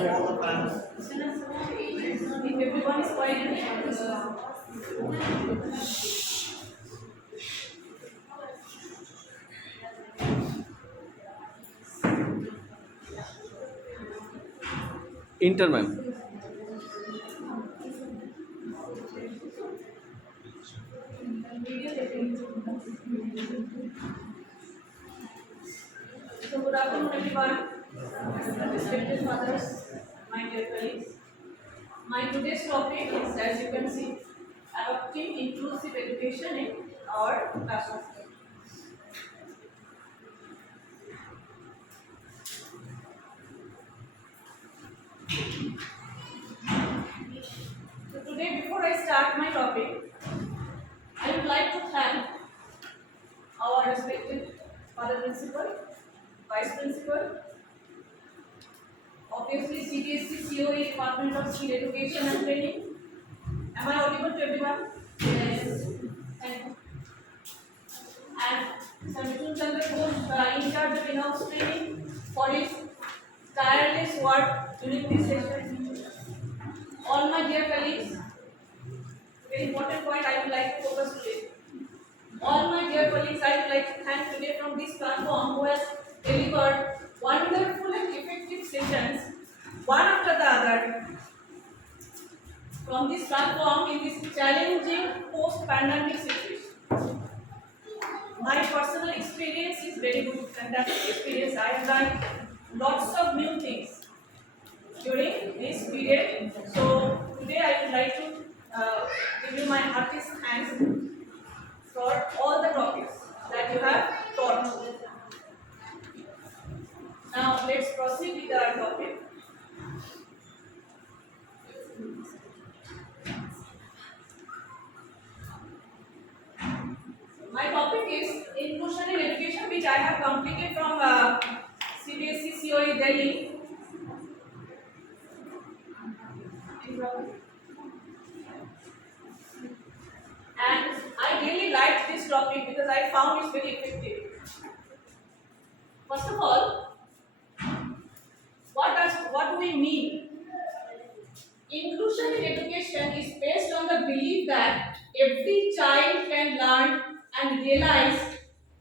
If everyone is quiet, Inter ma'am. so good afternoon everyone, respected fathers, my dear colleagues. My today's topic is, as you can see, adopting inclusive education in our classroom. So today, before I start my topic, I would like to thank our respected Father Principal, Vice Principal, obviously CBSE COE Department of Skill Education and Training. Am I audible to everyone? Yes. Thank you. And Sir Mithun Chandra Ghosh, in charge of in-house training, for his tireless work during this session. All my dear colleagues, very important point I would like to focus today. All my dear colleagues, I would like to thank today from this platform who has delivered wonderful and effective sessions, one after the other, from this platform in this challenging post-pandemic situation. My personal experience is very good, fantastic experience. I have done lots of new things during this period. So today I would like to give you my heartiest thanks for all the topics that you have taught. Now let's proceed with our topic. My topic is inclusion in education, which I have completed from CBSE COE Delhi. And I really liked this topic because I found it very effective. First of all, what do we mean? Inclusion in education is based on the belief that every child can learn and realize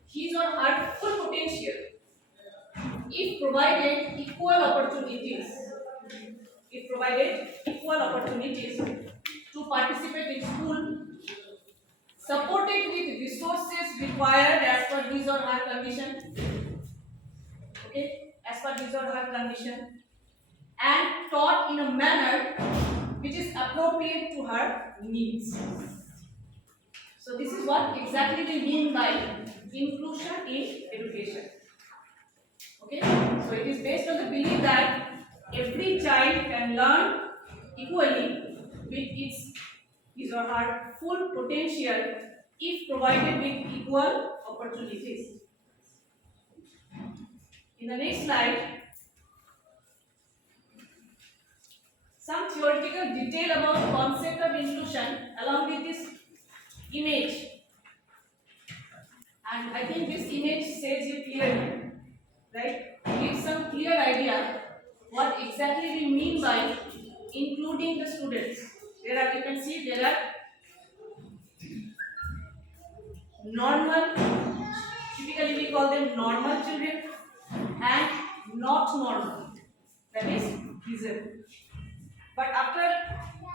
his or her full potential if provided equal opportunities. If provided equal opportunities to participate in school, supported with resources required as per his or her condition, okay, as per his or her condition, and taught in a manner which is appropriate to her needs. So this is what exactly we mean by inclusion in education. Okay, so it is based on the belief that every child can learn equally with his or her full potential if provided with equal opportunities. In the next slide, some theoretical detail about the concept of inclusion along with this image. And I think this image says it clearly, right? Gives some clear idea what exactly we mean by including the students. You can see there are normal, typically we call them normal children, and not normal, that is disabled. But after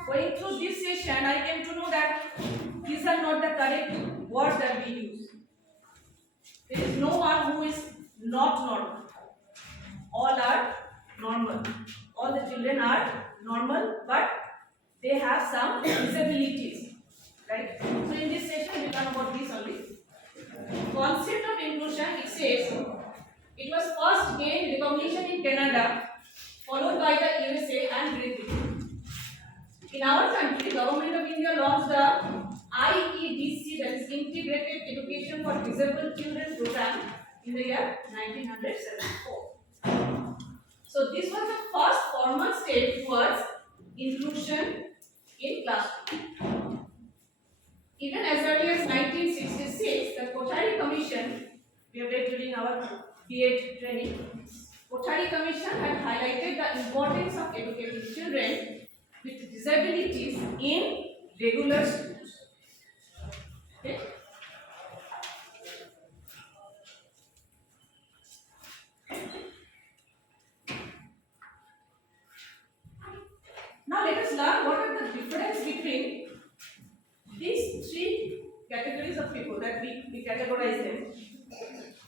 going through this session, I came to know that these are not the correct words that we use. There is no one who is not normal. All are normal. All the children are normal, but they have some disabilities. Right? So in this session, we learn about this only. Concept of inclusion, it says, it was first gained recognition in Canada, followed by the USA and Great Britain. In our country, Government of India launched the IEDC, that is Integrated Education for Disabled Children program, in the year 1974. So this was the first formal step towards inclusion in classroom. Even as early as 1966, the Kothari Commission, we have read during our B.Ed training, Kothari Commission had highlighted the importance of disabilities in regular schools. Okay. Now let us learn what are the difference between these three categories of people that we categorize them: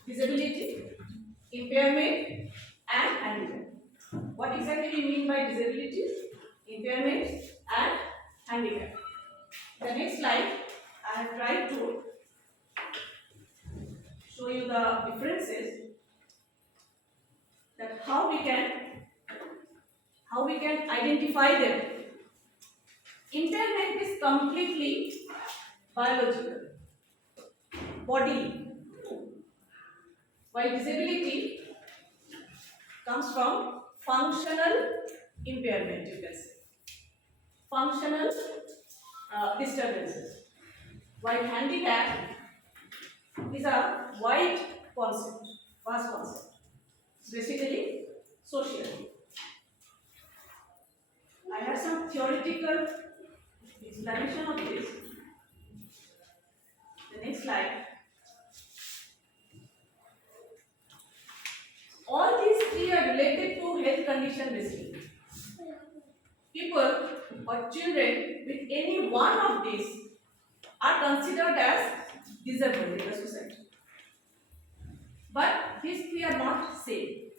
disability, impairment, and handicap. What exactly we mean by disabilities, impairments, and handicap? The next slide, I have tried to show you the differences, that how we can identify them. Impairment is completely biological, bodily, while disability comes from functional impairment, you can say, functional disturbances, while handicap is a wide concept, vast concept. It's basically social. I have some theoretical explanation of this. The next slide. All these three are related to health condition basically. People or children with any one of these are considered as disabled in the society. But these three are not same.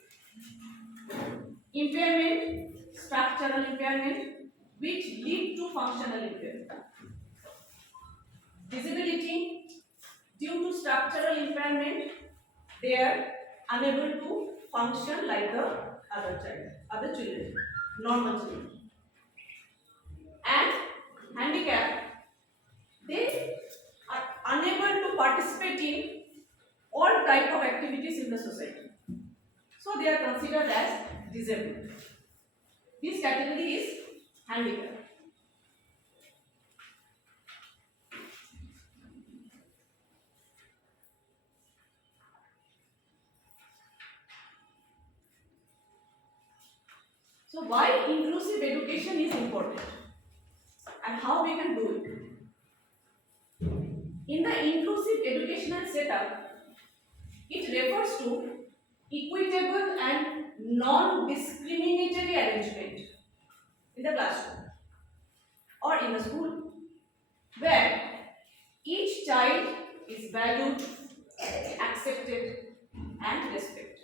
Impairment, structural impairment, which lead to functional impairment. Disability, due to structural impairment, they are unable to function like the other children, normal children. And handicap, they are unable to participate in all type of activities in the society. So they are considered as disabled. This category is handicap. So why inclusive education is important and how we can do it? In the inclusive educational setup, it refers to equitable and non-discriminatory arrangement in the classroom or in the school, where each child is valued, accepted, and respected.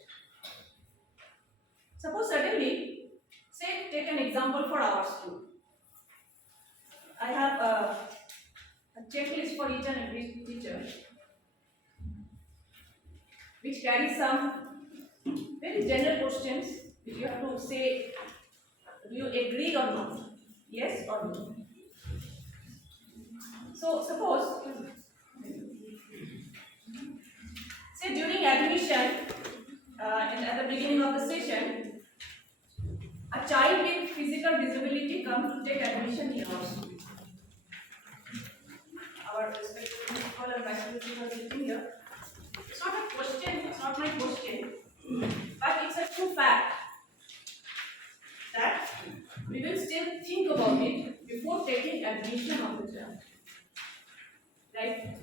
Suppose suddenly, say, take an example for our school. I have a checklist for each and every teacher, which carries some very general questions which you have to say, do you agree or not? Yes or no? So suppose, say during admission, at the beginning of the session, a child with physical disability comes to take admission in our school. Our respected principal and vice principal are sitting here. It's not a question, it's not my question, but it's a true fact that we will still think about it before taking admission of the child. Right?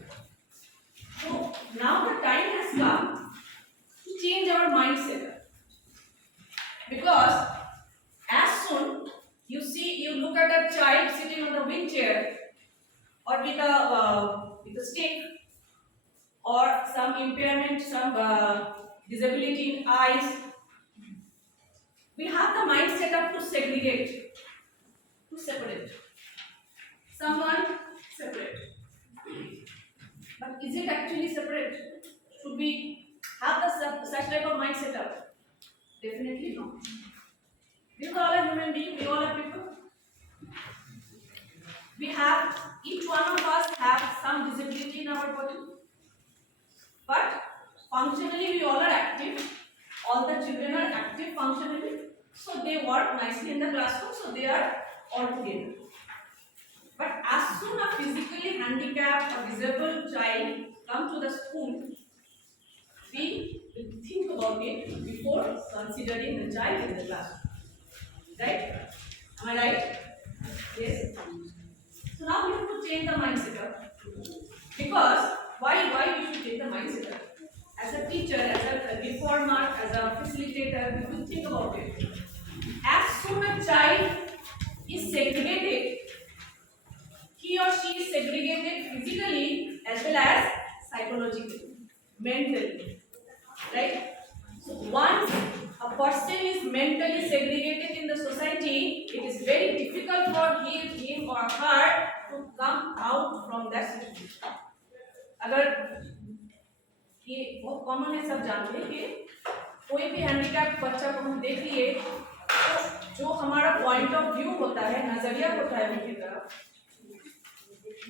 So now the time has come to change our mindset. Because as soon you look at a child sitting on the wheelchair or with a stick or some impairment, some disability in eyes, we have the mind set up to segregate, to separate. Someone separate. But is it actually separate? Should we have such type of mind set up? Definitely not. We all are human beings, we all are people. Each one of us have some disability in our body. But functionally we all are active. All the children are active functionally. So they work nicely in the classroom, so they are all together. But as soon as a physically handicapped or disabled child comes to the school, we will think about it before considering the child in the classroom. Right? Am I right? Yes. for him or her to come out from that situation. अगर ये बहुत common है, सब जानते हैं कि कोई भी हैंडीकैप बच्चा को हम देख लिए तो जो हमारा पॉइंट ऑफ व्यू होता है, नजरिया होता है उनकी तरफ,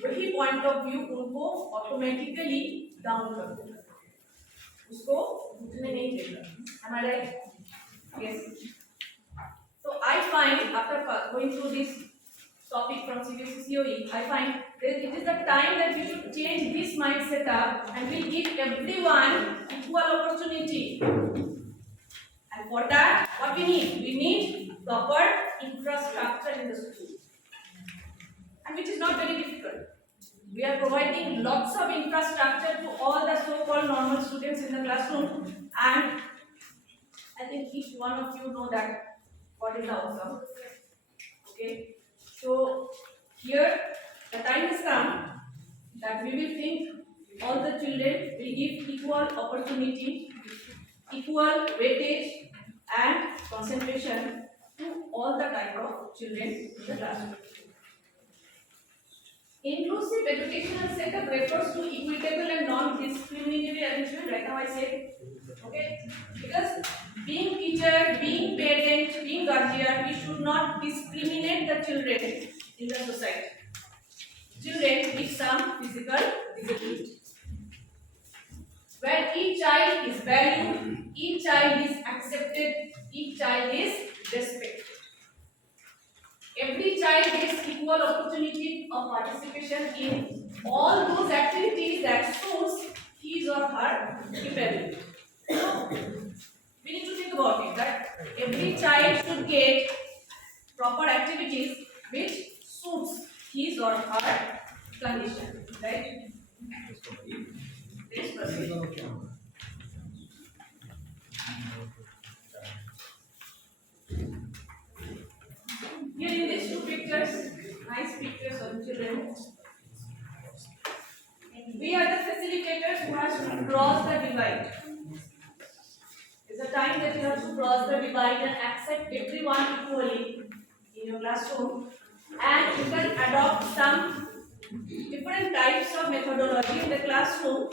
वही पॉइंट ऑफ व्यू उनको ऑटोमेटिकली डाउन कर देता है, उसको उठने नहीं देता। Am I right? Yes. So I find after going through this topic from CBSE COE, I find that it is the time that we should change this mindset up and we give everyone equal opportunity. And for that, what we need? We need proper infrastructure in the school, and which is not very difficult. We are providing lots of infrastructure to all the so-called normal students in the classroom, and I think each one of you know that what is the outcome. Okay, so here the time has come that we will think all the children will give equal opportunity, equal weightage and concentration to all the type of children in the classroom. Inclusive educational setup refers to equitable and non-discriminatory arrangement. Right now I said, okay, because being teacher, being parent, being guardian, we should not discriminate the children in the society. Children with some physical disability. Where each child is valued, each child is accepted, each child is respected. Every child gets equal opportunity of participation in all those activities that suits his or her capability. So, we need to think about it that every child should get proper activities which suits his or her condition, right? Let's proceed. Here in these two pictures, nice pictures of children. We are the facilitators who has to cross the divide. It's a time that you have to cross the divide and accept everyone equally in your classroom, and you can adopt some different types of methodology in the classroom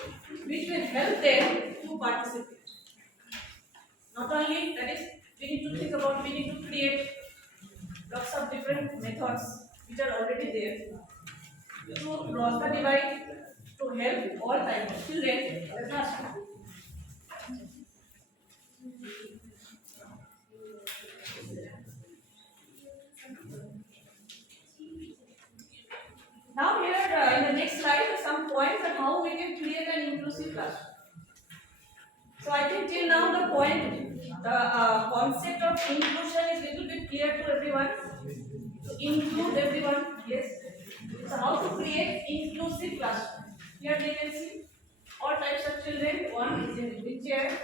which will help them to participate. Not only that is, we need to think about, we need to create lots of different methods which are already there to cross the divide, to help all types of children in the classroom. Now here in the next slide are some points on how we can create an inclusive classroom. So I think till now the concept of inclusion is little bit clear to everyone. To include everyone, yes. So how to create inclusive classroom? Here they can see all types of children. One is in a big chair,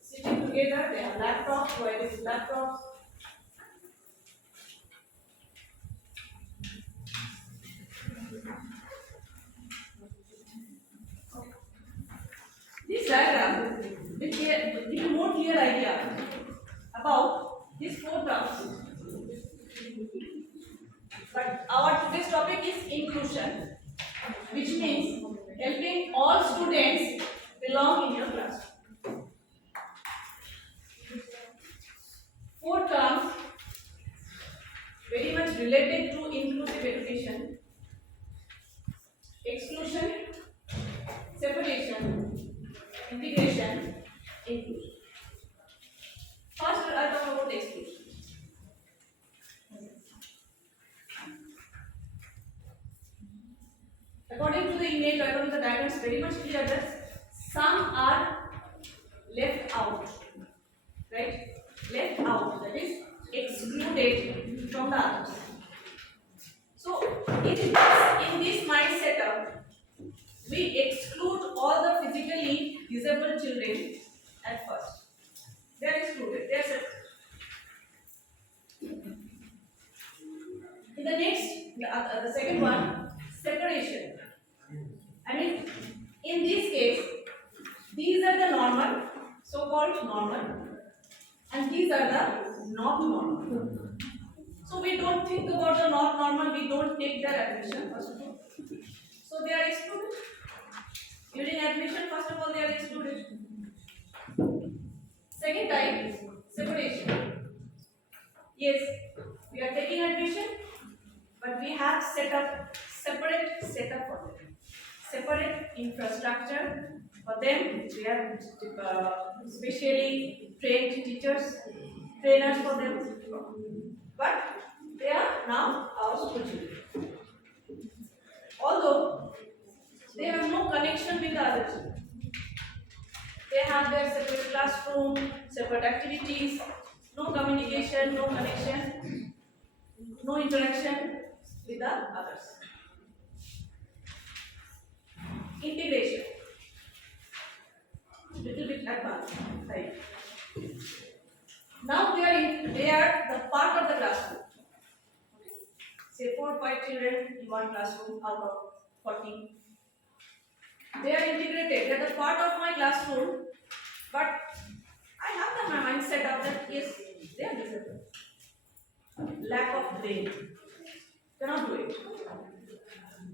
sitting together. They have laptops, provided laptops. This diagram will give you more clear idea about these four terms. But our today's topic is inclusion, which means helping all students belong in your class. Four terms very much related to inclusive education: exclusion, separation, integration, inclusion. First, I'll talk about exclusion. According to the image, according to the diagram, it's very much clear that some are left out, right? Left out, that is excluded from the others. So, in this mind setup, we exclude all the physically disabled children at first. They are excluded. They are separate. In the next, the second one, separation. I mean, in this case, these are the normal, so-called normal, and these are the not normal. So we don't think about the not normal, we don't take their admission first of all. So they are excluded. During admission, first of all, they are excluded. Second type, separation. Yes, we are taking admission, but we have set up separate setup for them. Separate infrastructure for them. We have specially trained teachers, trainers for them. But they are now our school children. Although they have no connection with the other children. They have their separate classroom, separate activities, no communication, no connection, no interaction with the others. Integration. Little bit advanced. Right. Now they are the part of the classroom. Okay. Say 4 or 5 children in one classroom out of 40. They are integrated. They are the part of my classroom, but I have my mindset of that yes, they are disabled. Lack of brain. Cannot do it.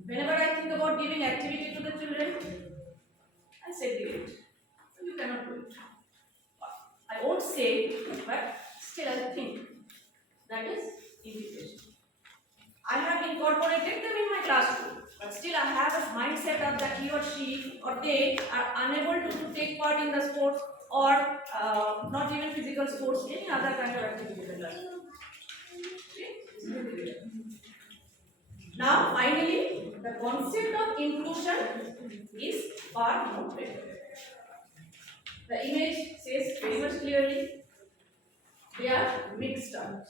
Whenever I think about giving activity to the children, I segregate. So you cannot do it. I won't say, but still I think that is integration. I have incorporated them in my classroom, but still I have a mindset of that he or she or they are unable to take part in the sports or not even physical sports, any other kind of activity in the classroom. Okay? Now, finally, the concept of inclusion is far more better. The image says very much clearly, they are mixed up.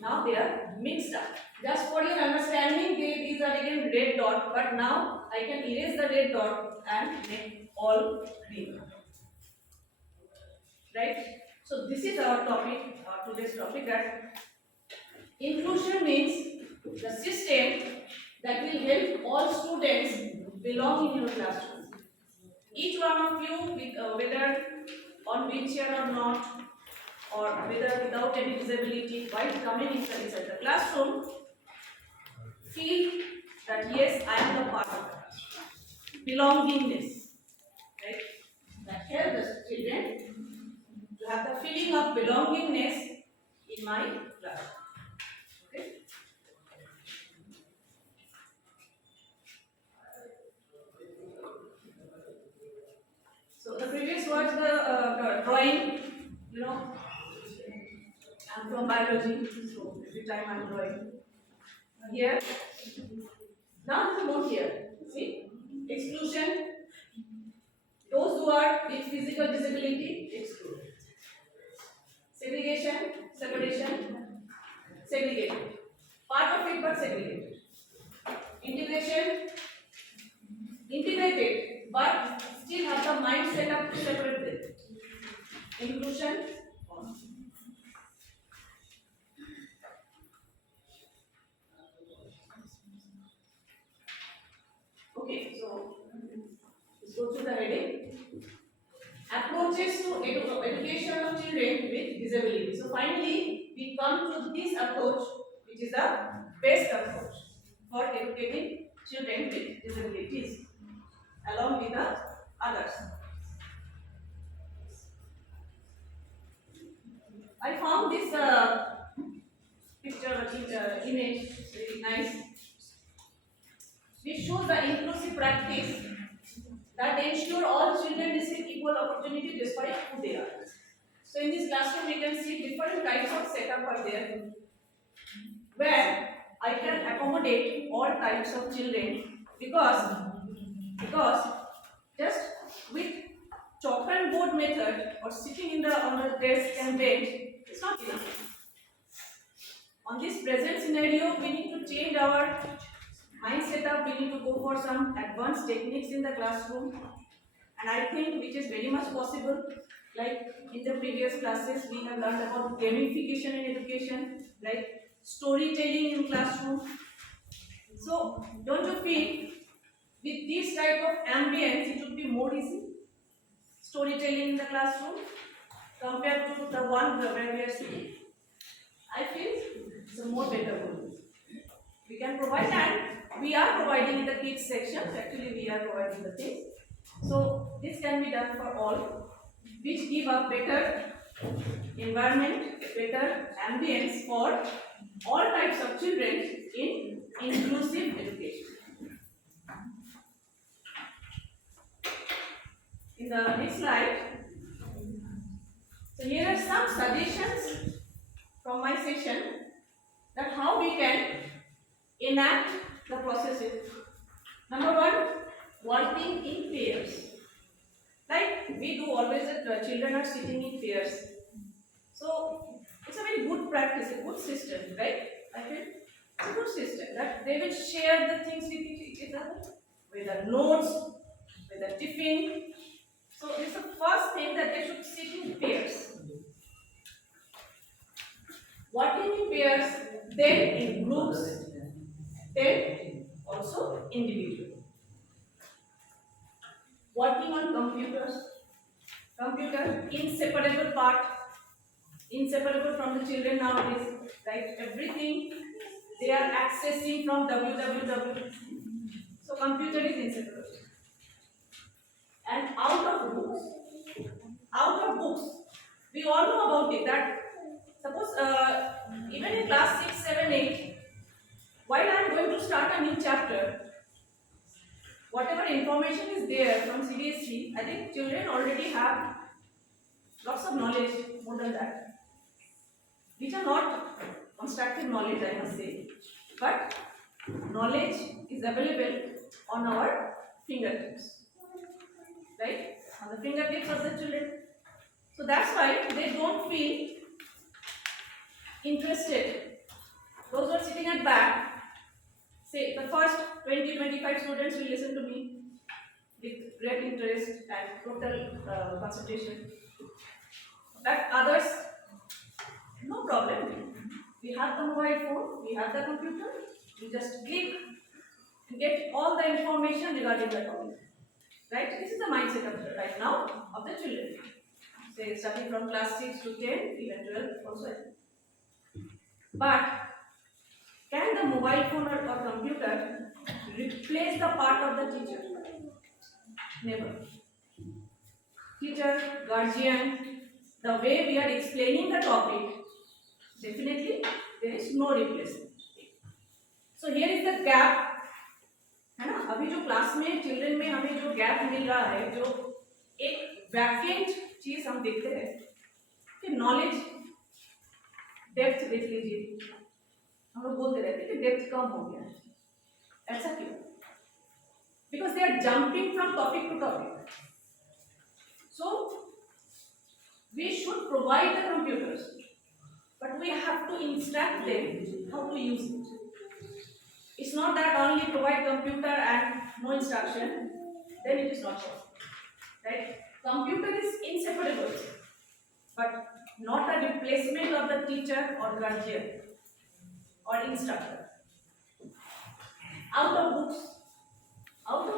Now they are mixed up. Just for your understanding, these are again red dot, but now I can erase the red dot and make all green. Right? So this is our topic, today's topic, that inclusion means the system that will help all students belong in your classroom. Each one of you, whether on wheelchair or not, or whether without any disability, while coming inside the classroom, feel that yes, I am the part of the classroom. Belongingness, right? That helps the children to have the feeling of belongingness in my class. Okay? So the previous was the drawing, you know. I'm from biology, so every time I'm drawing. Here, now the more here. See, exclusion. Those who are with physical disability, excluded. Segregation, separation, segregated. Part of it, but segregated. Integration, integrated, but still have the mindset of separate. Inclusion. Okay, so let's go through the heading. Approaches to education of children with disability. So finally, we come to this approach, which is the best approach for educating children with disabilities, along with the others. I found this picture, image very nice. Which shows the inclusive practice that ensure all children receive equal opportunity despite who they are. So in this classroom, we can see different types of setup are there, where I can accommodate all types of children because just with chalk and board method or sitting on the desk and bench, it's not enough. On this present scenario, we need to change our mind setup. We need to go for some advanced techniques in the classroom, and I think which is very much possible. Like in the previous classes, we have learned about gamification in education, like storytelling in classroom. So don't you feel with this type of ambience, it would be more easy storytelling in the classroom compared to the one where we are sitting? I feel a more better one. We can provide, and we are providing in the kids section. Actually, we are providing the things. So this can be done for all, which give a better environment, better ambience for all types of children in inclusive education. In the next slide, so here are some suggestions from my session that how we can enact the processes. Number one, working in pairs. Like we do always that children are sitting in pairs. So it's a very good practice, a good system, right? I feel it's a good system that they will share the things with each other, with the notes, with the tiffin. So it's the first thing that they should sit in pairs. Working in pairs, then in groups, then also individually. Working on computer inseparable part, inseparable from the children nowadays, right? Everything they are accessing from www. So computer is inseparable. And out of books, we all know about it. That suppose even in class 6, 7, 8, while I am going to start a new chapter, whatever information is there from CBSE, I think children already have lots of knowledge more than that, which are not constructive knowledge, I must say, but knowledge is available on our fingertips, right? On the fingertips of the children. So that's why they don't feel interested. Those who are sitting at back, say the first 20-25 students will listen to me with great interest and total concentration. But others, no problem. We have the mobile phone, we have the computer, we just click and get all the information regarding the topic. Right? This is the mindset of right now of the children. Say starting from class 6 to 10, even 12 also. But can the mobile phone or computer replace the part of the teacher? Never. Teacher, guardian, the way we are explaining the topic, definitely there is no replacement. So here is the gap. है ना, अभी जो class में children में हमें जो gap मिल रहा है, जो एक वैकेंट चीज हम देखते हैं कि नॉलेज डेप्थ देख लीजिए, हम लोग बोलते रहते हैं कि डेप्थ कम हो गया है, ऐसा क्यों? Because they are jumping from topic to topic. So we should provide the computers, but we have to instruct them how to use it. It's not that only provide computer and no instruction, then it is not possible. Right? Computer is inseparable, but not a replacement of the teacher or guardian or instructor. Out of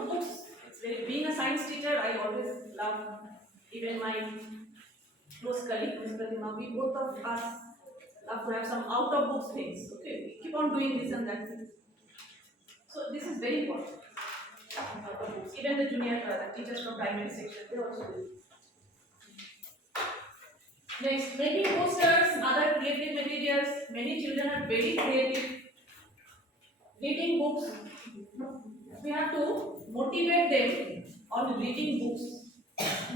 books, it's very, being a science teacher, I always love, even my close colleague, Ms. Pratima, we both of us love to have some out of books things. Okay, we keep on doing this and that thing. So this is very important. Even the junior the teachers from primary section, they also do. Next, making posters, other creative materials. Many children are very creative. Reading books. We have to motivate them on reading books,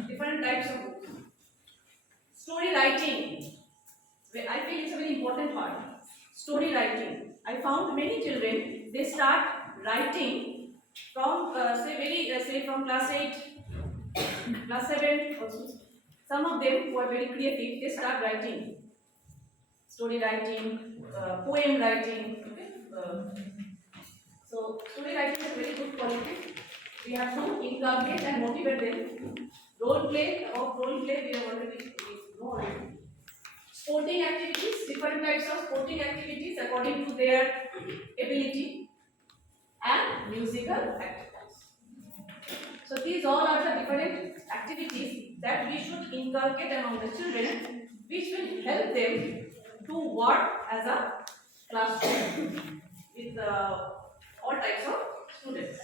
different types of books. Story writing. I feel it's a very important part. Story writing. I found many children, they start writing from say from class 8, class 7 also. Some of them who are very creative, they start writing. Story writing, poem writing. Okay? So story writing is a very good quality. We have to inculcate and motivate them. Role play, we have already known. Sporting activities, different types of sporting activities according to their ability, and musical activities. So these all are the different activities that we should inculcate among the children, which will help them to work as a classroom with all types of students.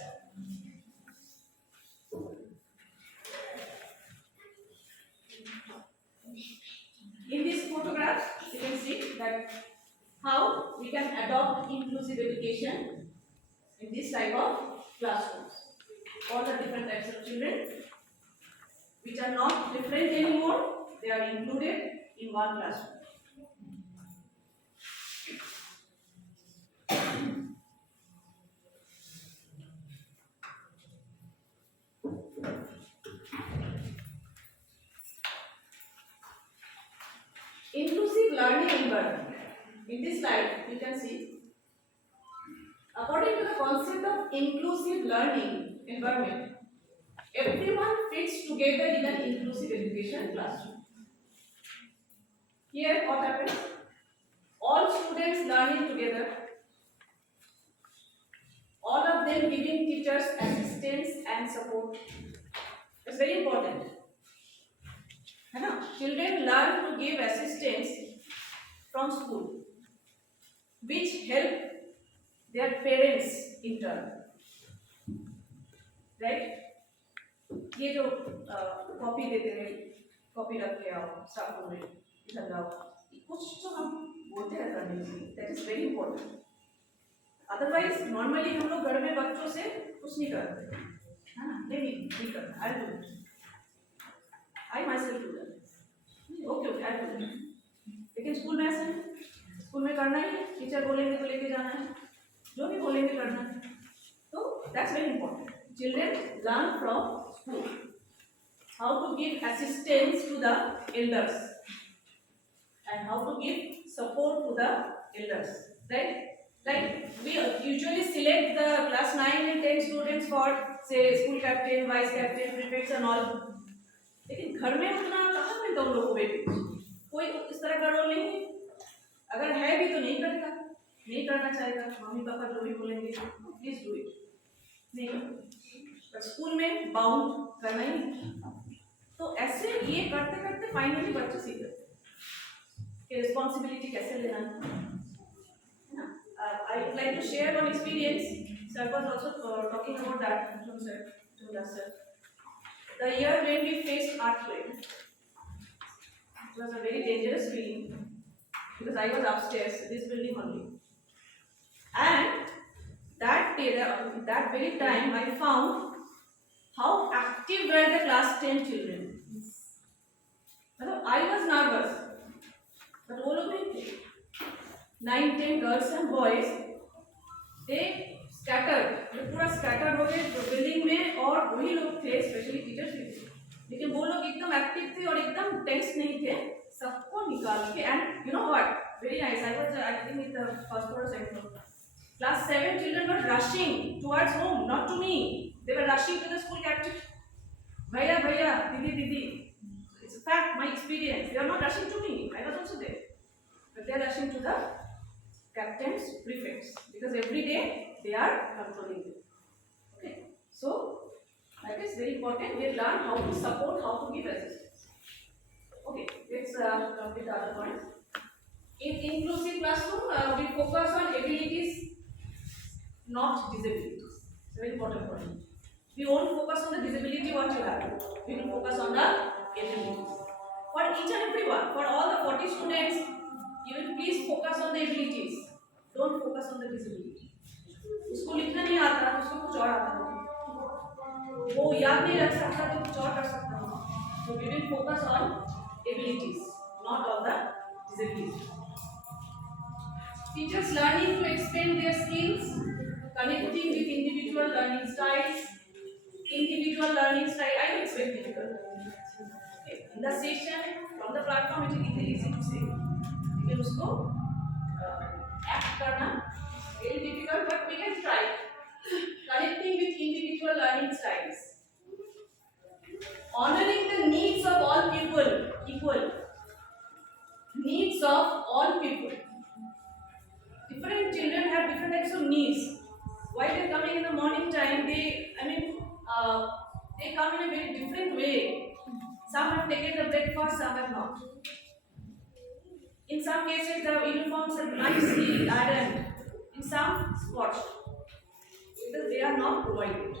In this photograph, you can see that how we can adopt inclusive education in this type of classrooms. All the different types of children which are not different anymore, they are included in one classroom. Inclusive learning environment. In this slide, you can see, according to the concept of inclusive learning environment, everyone fits together in an inclusive education classroom. Here, what happens? All students learning together, all of them giving teachers assistance and support. It's very important. Children learn to give assistance from school, which help their parents in turn. Right? ये जो copy देते हैं, copy रख के आओ staff room में, इधर लाओ, कुछ जो हम बोलते हैं करने के लिए, that is very important. Otherwise, normally हम लोग घर में बच्चों से कुछ नहीं करते, है ना? नहीं करना, I'll do it. I myself do that. Okay, I'll do it. लेकिन स्कूल में ऐसा नहीं, स्कूल में करना ही, टीचर बोलेंगे तो लेके जाना है, जो भी बोलेंगे करना है. तो that's very important. Children learn from school how to give assistance to the elders and how to give support to the elders, right? Like we usually select the class 9 and 10 students for say school captain, vice captain, prefects and all. लेकिन घर में उतना कहाँ मिलता उन लोगों को बेटे, कोई इस तरह का रोल नहीं है. अगर है भी तो नहीं करेगा, नहीं करना चाहेगा, मम्मी पापा जो भी बोलेंगे प्लीज डू इट, नहीं पर स्कूल में बाउंड करना ही नहीं. तो ऐसे ये करते करते फाइनली बच्चे सीखते कि रिस्पॉन्सिबिलिटी कैसे लेना है ना. I would like to share one experience. Sir was also talking about that. Sir. The year when we faced earthquake, it was a very dangerous feeling because I was upstairs, this building only, and that day, that very time, I found how active were the class 10 children. I was nervous, but all of them, 9, 10 girls and boys, they scattered, पूरा scattered हो गए building में, और वही लोग थे, specially teachers भी थे, लेकिन वो लोग एकदम एक्टिव थे और एकदम टेंस नहीं थे, सबको निकाल के. And you know what, very nice, I think in the first or second floor. Class 7 children were rushing towards home, not to me. They were rushing to the school captain. Bhaiya, didi. It's a fact, my experience. They are not rushing to me. I was also there. But they are rushing to the captains, prefects. Because every day they are controlling them. Okay. So, that is very important. We learn how to support, how to give assistance. Okay. Let's complete the other point. In inclusive classroom, we focus on abilities, not disabilities. It's a very important point. We won't focus on the disability what you have. We will focus on the abilities. For each and everyone, for all the 40 students, you will please focus on the abilities. Don't focus on the disability. उसको लिखना नहीं आता तो उसको कुछ और आता है, वो याद नहीं रख सकता तो कुछ और कर सकता है. So we will focus on abilities, not on the disabilities. Teachers learning to expand their skills, connecting with individual learning styles. Individual learning style, I know it's very difficult. Okay. In the session, from the platform, it is easy to say. लेकिन उसको act करना very difficult, but we can try. Connecting with individual learning styles. Honoring the needs of all people, equal. Needs of all people. Different children have different types of needs. While they are coming in the morning time, they come in a very different way. Some have taken the breakfast, some have not. In some cases, the uniforms are nicely some spots because they are not provided.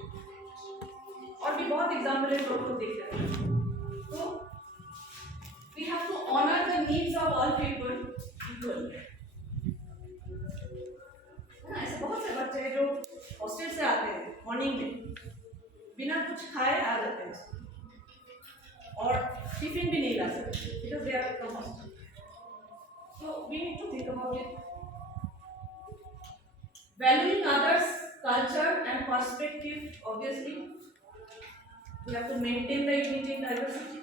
और भी बहुत example है जो आपको देख रहे हैं. तो we have to honor the needs of all people equally. ऐसे बहुत से बच्चे हैं जो हॉस्टल से आते हैं मॉर्निंग में बिना कुछ खाए आ जाते हैं और टिफिन भी नहीं ला सकते because they are from hostel. So we need to think about it. Valuing others' culture and perspective, obviously, we have to maintain the unity in diversity.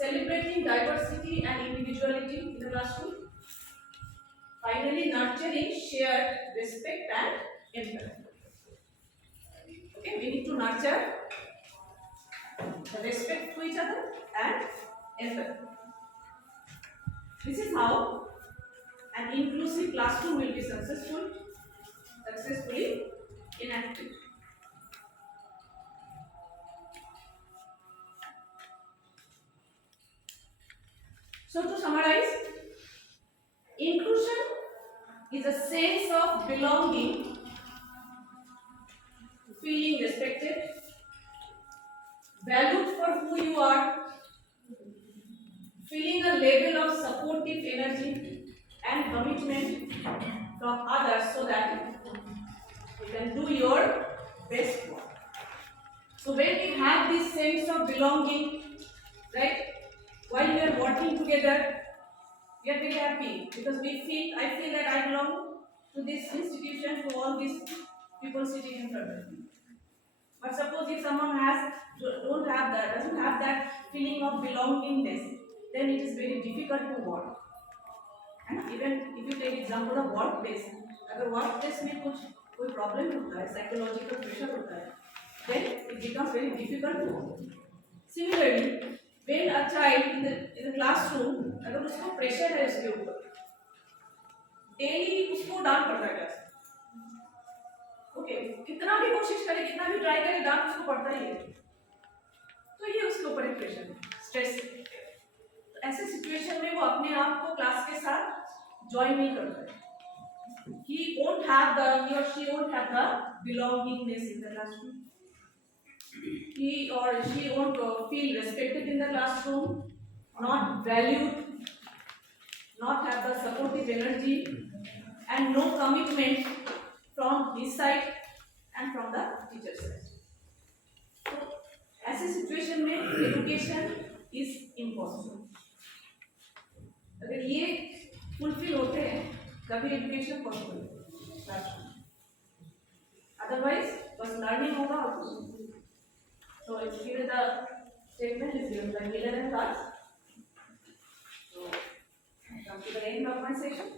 Celebrating diversity and individuality in the classroom. Finally, nurturing shared respect and empathy. Okay, we need to nurture the respect to each other and empathy. This is how an inclusive classroom will be successfully enacted. So to summarize, inclusion is a sense of belonging, feeling respected, valued for who you are, feeling a level of supportive energy and commitment from others so that you can do your best work. So when we have this sense of belonging, right, while we are working together, we are very happy because I feel that I belong to this institution, to all these people sitting in front of me. But suppose if someone doesn't have that feeling of belongingness, then it is very difficult to work. And even if you take example of workplace, अगर workplace में कोई problem होता है, psychological pressure होता है, then it becomes very difficult to work. Similarly, when a child in the classroom, अगर उसको pressure है उसके ऊपर, daily उसको डांट पड़ता है क्लास. Okay, कितना भी कोशिश करे, कितना भी ट्राई करे, डांट उसको पड़ता ही है. तो ये उसके ऊपर एक प्रेशर है, स्ट्रेस. ऐसे सिचुएशन में वो अपने आप को क्लास के साथ ज्वाइन नहीं करता है. He or she won't have the belongingness in the classroom. He or she won't feel respected in the classroom, not valued, not have the supportive energy, and no commitment from his side and from the teacher's side. So, ऐसे situation में education is impossible. अगर ये fulfil होते हैं तभी education possible है. Otherwise बस learning होगा और कुछ. So it's given the statement is given by Miller and Katz. So I come to the end of my session.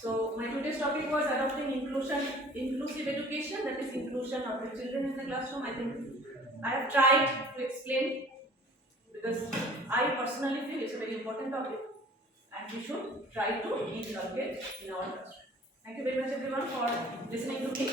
So my today's topic was adopting inclusive education, that is inclusion of the children in the classroom. I think I have tried to explain because I personally feel it's a very important topic and we should try to inculcate in our classroom. Thank you very much everyone for listening to me.